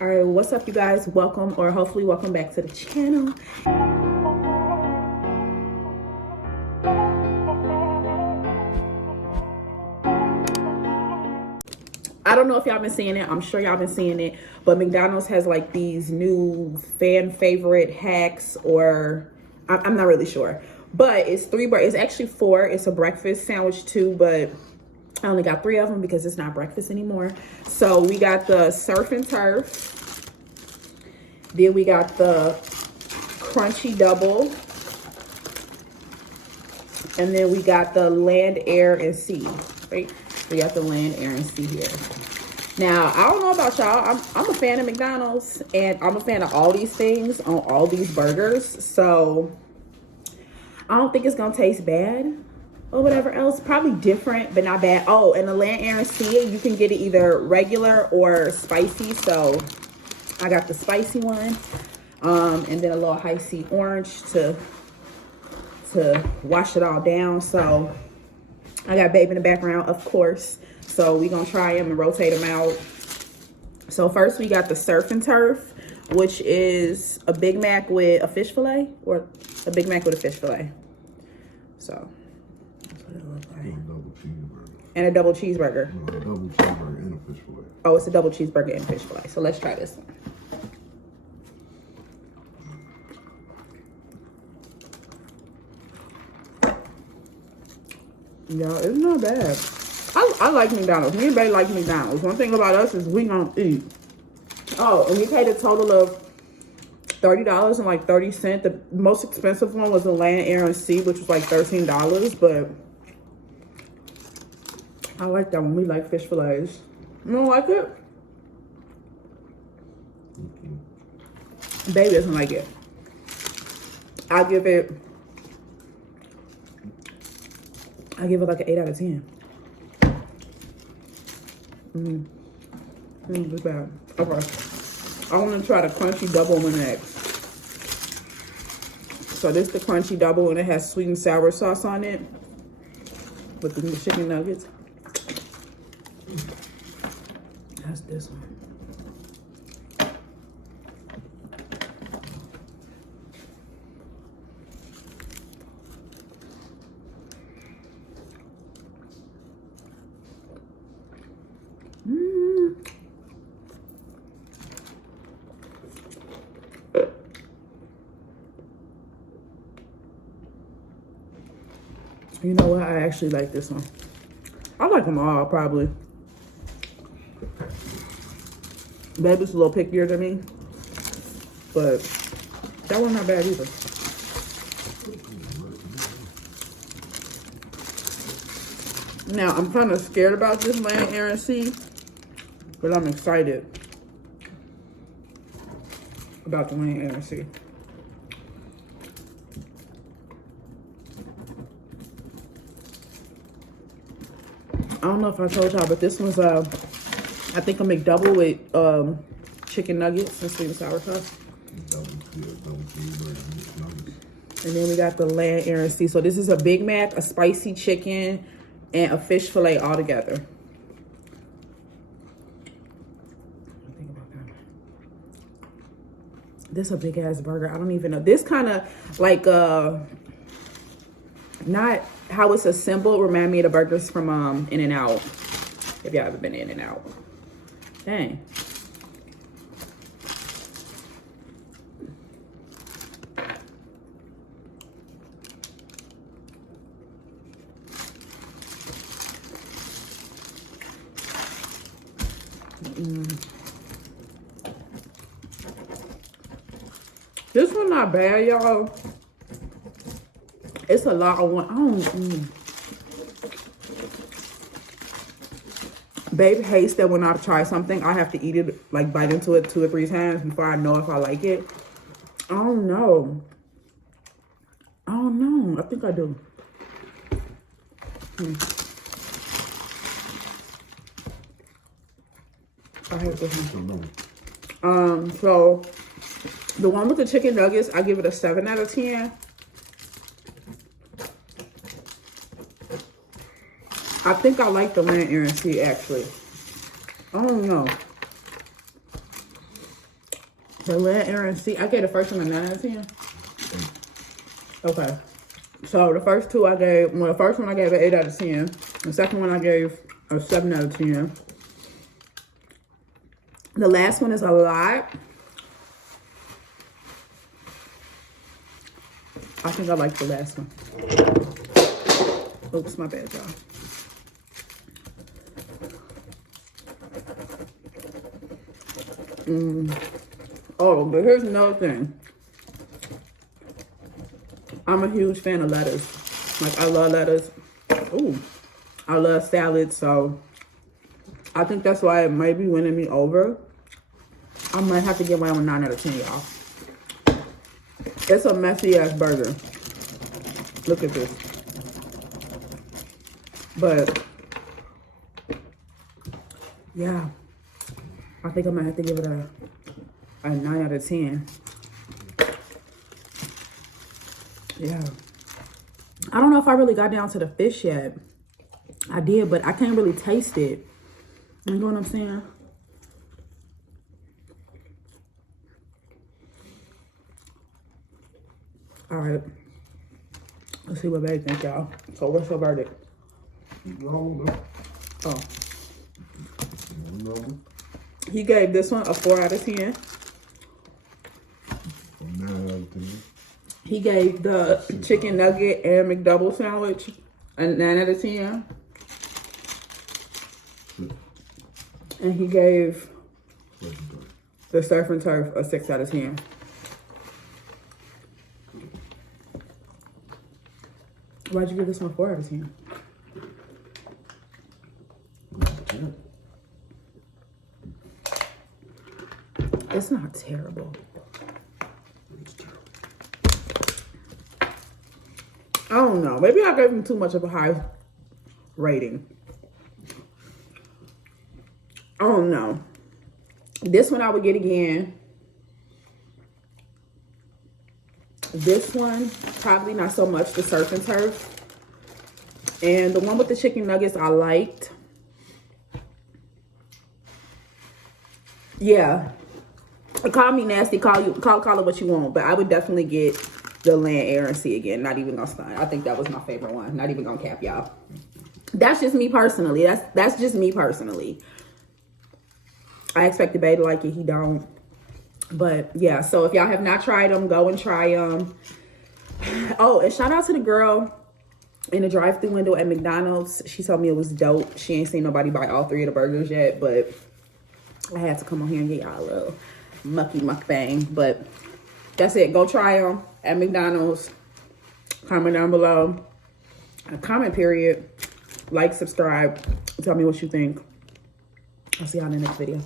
All right, what's up, you guys? Welcome, or hopefully welcome back to the channel. I don't know if y'all been seeing it. I'm sure y'all been seeing it, but McDonald's has like these new fan favorite hacks, or I'm not really sure, but it's it's actually 4. It's a breakfast sandwich too, but I only got 3 of them because it's not breakfast anymore. So we got the surf and turf. Then we got the crunchy double. And then we got the land, air, and sea. Right? We got the land, air, and sea here. Now, I don't know about y'all. I'm a fan of McDonald's. And I'm a fan of all these things on all these burgers. So, I don't think it's going to taste bad or whatever else. Probably different, but not bad. Oh, and the land, air, and sea, you can get it either regular or spicy. So, I got the spicy one, and then a little high C orange to wash it all down. So I got babe in the background, of course. So we gonna try them and rotate them out. So first we got the surf and turf, which is a Big Mac with a fish fillet, or a Big Mac with a fish fillet. So that's what it looks like. And a double cheeseburger. No, a double cheeseburger and a fish fillet. Oh, it's a double cheeseburger and fish fillet. So let's try this one. Yeah, it's not bad. I like McDonald's. Me and babe like McDonald's. One thing about us is we gonna eat. Oh, and we paid a total of $30 and like 30 cents. The most expensive one was the land, air, and sea, which was like $13. But I like that one. We like fish fillets. You don't like it? Baby doesn't like it. I give it like an 8 out of 10. It's bad. Okay. I want to try the crunchy double one next. So this is the crunchy double, and it has sweet and sour sauce on it with the chicken nuggets. That's this one. You know what? I actually like this one. I like them all, probably. Baby's a little pickier than me, but that one's not bad either. Now, I'm kind of scared about this land, air, and sea, but I'm excited about the land, air, and sea. I don't know if I told y'all, but this one's I think a McDouble with chicken nuggets and sweet and sour sauce. And then we got the land, air, and sea. So this is a Big Mac, a spicy chicken, and a fish fillet all together. Think about that. This is a big ass burger. I don't even know. This kind of like not how it's assembled. Remind me of the burgers from In-N-Out. If y'all ever been In-N-Out. Dang. This one not bad, y'all. It's a lot of one. Babe hates that when I try something, I have to eat it, like bite into it 2 or 3 times before I know if I like it. I don't know. I think I do. I have this one. So the one with the chicken nuggets, I give it a 7 out of 10. I think I like the land, air, and sea, actually. I don't know. The land, air, and sea. I gave the first one a 9 out of 10. Okay. So the first two I gave, well, the first one I gave an 8 out of 10. The second one I gave a 7 out of 10. The last one is a lot. I think I like the last one. Oops, my bad, y'all. Oh, but here's another thing. I'm a huge fan of lettuce. Like, I love lettuce. Ooh, I love salad, so I think that's why it might be winning me over. I might have to give mine a 9 out of 10, y'all. It's a messy ass burger. Look at this. But yeah, I think I might have to give it a 9 out of 10. Yeah. I don't know if I really got down to the fish yet. I did, but I can't really taste it. You know what I'm saying? All right. Let's see what they think, y'all. So what's your verdict? No. Oh. No. He gave this one a 4 out of 10. 9 out of 10. He gave the chicken nugget and McDouble sandwich a 9 out of 10. And he gave the surf and turf a 6 out of 10. Why'd you give this one 4 out of 10? It's not terrible. I don't know. Maybe I gave him too much of a high rating. I don't know. This one I would get again. This one, probably not so much, the surf and turf. And the one with the chicken nuggets I liked. Yeah. Call me nasty, call it what you want, but I would definitely get the land, air, and sea again. Not even gonna stun. I think that was my favorite one. Not even gonna cap y'all. That's just me personally. That's just me personally. I expect the bae to like it. He don't. But yeah, so if y'all have not tried them, go and try them. Oh, and shout out to the girl in the drive-thru window at McDonald's. She told me it was dope. She ain't seen nobody buy all 3 of the burgers yet, but I had to come on here and get y'all a little mukbang. But that's it. Go try them at McDonald's. Comment down below. A comment period. Like, subscribe. Tell me what you think. I'll see y'all in the next video.